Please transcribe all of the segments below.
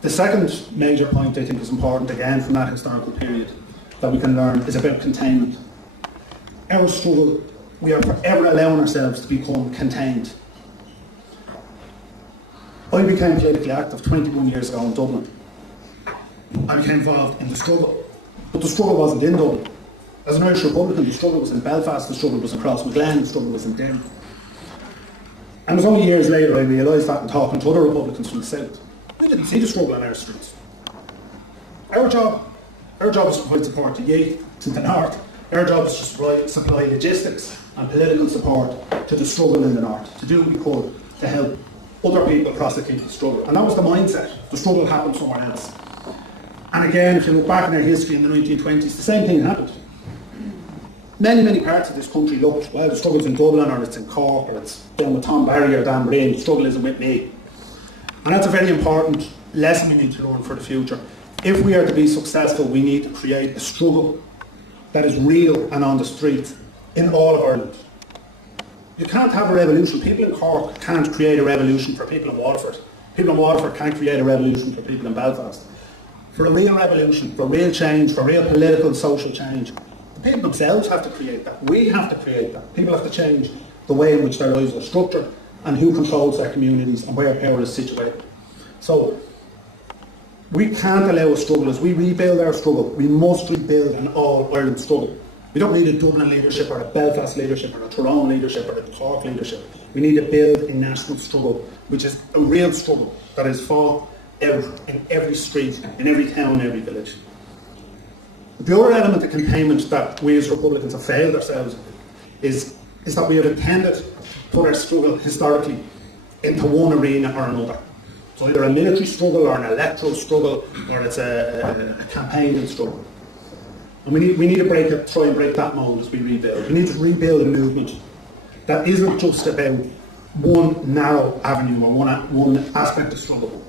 The second major point I think is important, again, from that historical period that we can learn is about containment. Our struggle, we are forever allowing ourselves to become contained. I became politically active 21 years ago in Dublin. I became involved in the struggle, but the struggle wasn't in Dublin. As an Irish Republican, the struggle was in Belfast, the struggle was across Crossmaglen, the struggle was in Derry. And it was only years later I realised that in talking to other Republicans from the South. We didn't see the struggle on our streets. Our job is to provide support to you, to the North. Our job is to supply logistics and political support to the struggle in the North, to do what we could to help other people prosecute the struggle. And that was the mindset. The struggle happened somewhere else. And again, if you look back in our history in the 1920s, the same thing happened. Many parts of this country looked, well, the struggle's in Dublin, or it's in Cork, or it's down with Tom Barry or Dan Breen, the struggle isn't with me. And that's a very important lesson we need to learn for the future. If we are to be successful, we need to create a struggle that is real and on the street in all of Ireland. You can't have a revolution. People in Cork can't create a revolution for people in Waterford. People in Waterford can't create a revolution for people in Belfast. For a real revolution, for real change, for real political and social change, the people themselves have to create that. We have to create that. People have to change the way in which their lives are structured and who controls their communities and where power is situated. So we can't allow a struggle. As we rebuild our struggle, we must rebuild an all-Ireland struggle. We don't need a Dublin leadership or a Belfast leadership or a Tyrone leadership or a Cork leadership. We need to build a national struggle, which is a real struggle that is fought out in every street, in every town, in every village. The other element of containment that we as Republicans have failed ourselves is that we have intended to put our struggle historically into one arena or another. So either a military struggle or an electoral struggle, or it's a campaigning struggle. And we need to try and break that mold as we rebuild. We need to rebuild a movement that isn't just about one narrow avenue or one aspect of struggle.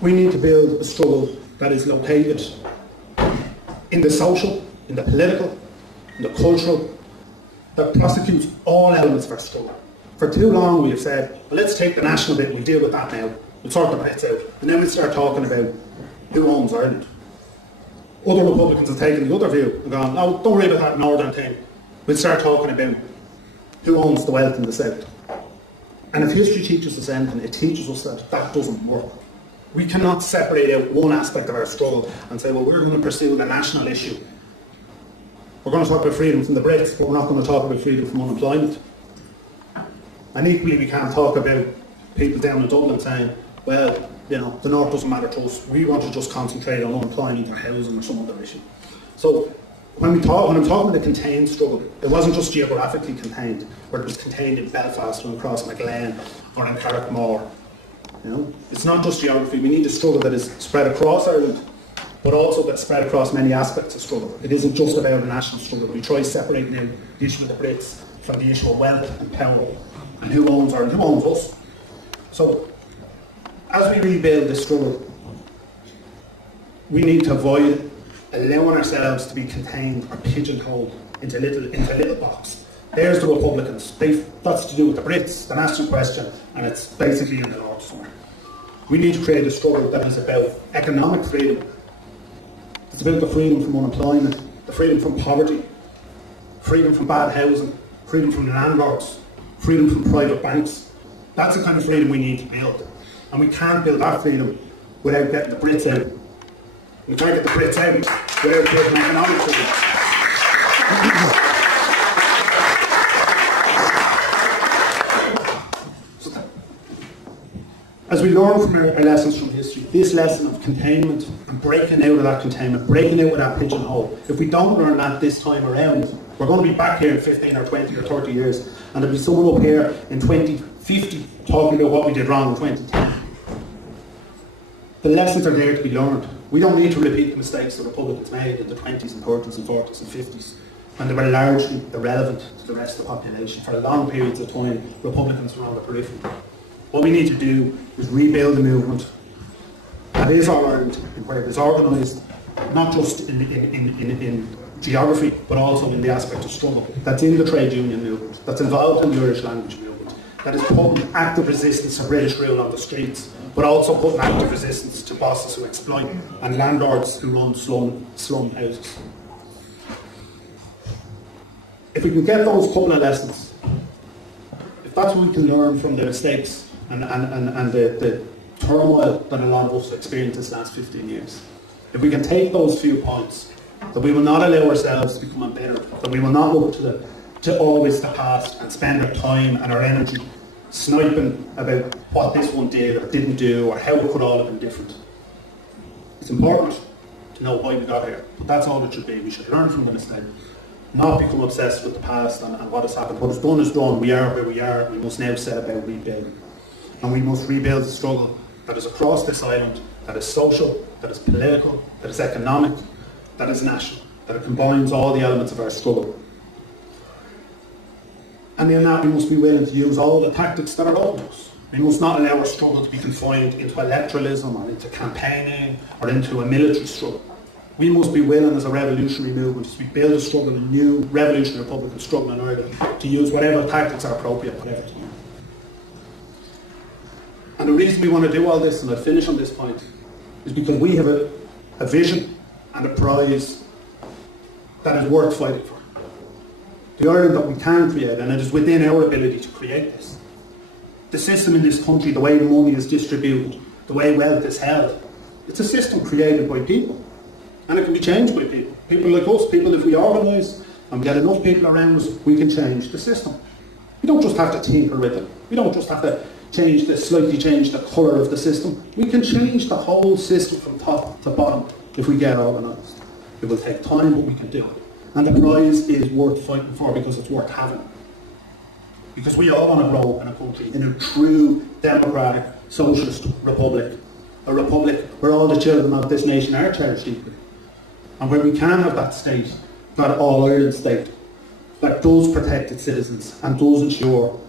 We need to build a struggle that is located in the social, in the political, in the cultural, that prosecutes all elements of our struggle. For too long we have said, well, let's take the national bit, we'll deal with that now, we'll sort the bits out, and then we'll start talking about who owns Ireland. Other Republicans have taken the other view and gone, no, don't worry about that northern thing, we'll start talking about who owns the wealth in the south. And if history teaches us anything, it teaches us that that doesn't work. We cannot separate out one aspect of our struggle and say, well, we're going to pursue the national issue. We're going to talk about freedom from the Brits, but we're not going to talk about freedom from unemployment. And equally, we can't talk about people down in Dublin saying, well, you know, the North doesn't matter to us. We want to just concentrate on unemployment or housing or some other issue. So when I'm talking about the contained struggle, it wasn't just geographically contained, where it was contained in Belfast or across Crossmaglen or in Carrickmore. You know, it's not just geography. We need a struggle that is spread across Ireland, but also that's spread across many aspects of struggle. It isn't just about a national struggle. We try separating out the issue of the Brits from the issue of wealth and power and who owns Ireland, who owns us. So, as we rebuild this struggle, we need to avoid allowing ourselves to be contained or pigeonholed into a little box. There's the Republicans. That's to do with the Brits, the national question, and it's basically in the North somewhere. We need to create a struggle that is about economic freedom. It's about the freedom from unemployment, the freedom from poverty, freedom from bad housing, freedom from landlords, freedom from private banks. That's the kind of freedom we need to build. And we can't build that freedom without getting the Brits out. We can't get the Brits out without building economic freedom. As we learn from our lessons from history, this lesson of containment and breaking out of that containment, breaking out of that pigeonhole, if we don't learn that this time around, we're going to be back here in 15 or 20 or 30 years, and there'll be someone up here in 2050 talking about what we did wrong in 2010. The lessons are there to be learned. We don't need to repeat the mistakes the Republicans made in the 20s and 30s and 40s and 50s, when they were largely irrelevant to the rest of the population. For long periods of time, Republicans were on the periphery. What we need to do is rebuild a movement that is our Ireland, where it is organised not just in geography, but also in the aspect of struggle, that's in the trade union movement, that's involved in the Irish language movement, that is putting active resistance to British rule on the streets, but also putting active resistance to bosses who exploit and landlords who run slum houses. If we can get those couple of lessons, if that's what we can learn from the mistakes and the turmoil that a lot of us experienced this last 15 years, if we can take those few points, that we will not allow ourselves to become embittered, that we will not look to always the past and spend our time and our energy sniping about what this one did or didn't do or how it could all have been different. It's important to know why we got here, but that's all it should be. We should learn from the mistake, not become obsessed with the past and what has happened. What is done is done. We are where we are. We must now set about rebuilding. And we must rebuild the struggle that is across this island, that is social, that is political, that is economic, that is national, that it combines all the elements of our struggle. And in that we must be willing to use all the tactics that are open to us. We must not allow our struggle to be confined into electoralism or into campaigning or into a military struggle. We must be willing as a revolutionary movement, as we build a struggle, a new revolutionary republican struggle in Ireland, to use whatever tactics are appropriate, whatever time. And the reason we want to do all this, and I'll finish on this point, is because we have a vision and a prize that is worth fighting for. The Ireland that we can create, and it is within our ability to create this. The system in this country, the way the money is distributed, the way wealth is held, it's a system created by people. And it can be changed by people. People like us, people, if we organise and we get enough people around us, we can change the system. We don't just have to tinker with it. We don't just have to slightly change the colour of the system. We can change the whole system from top to bottom if we get organised. It will take time, but we can do it. And the prize is worth fighting for because it's worth having. Because we all want to grow in a country, in a true democratic, socialist republic. A republic where all the children of this nation are cherished equally. And where we can have that state, that all-Ireland state, that does protect its citizens and does ensure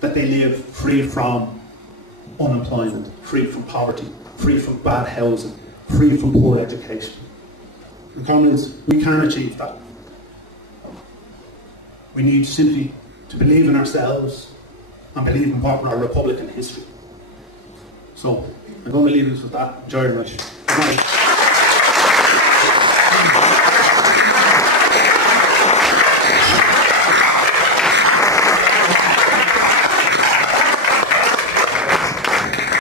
that they live free from unemployment, free from poverty, free from bad housing, free from poor education. And comrades, we can achieve that. We need simply to believe in ourselves and believe in what our Republican history. So, I'm going to leave this with that. Enjoy your night. Good night.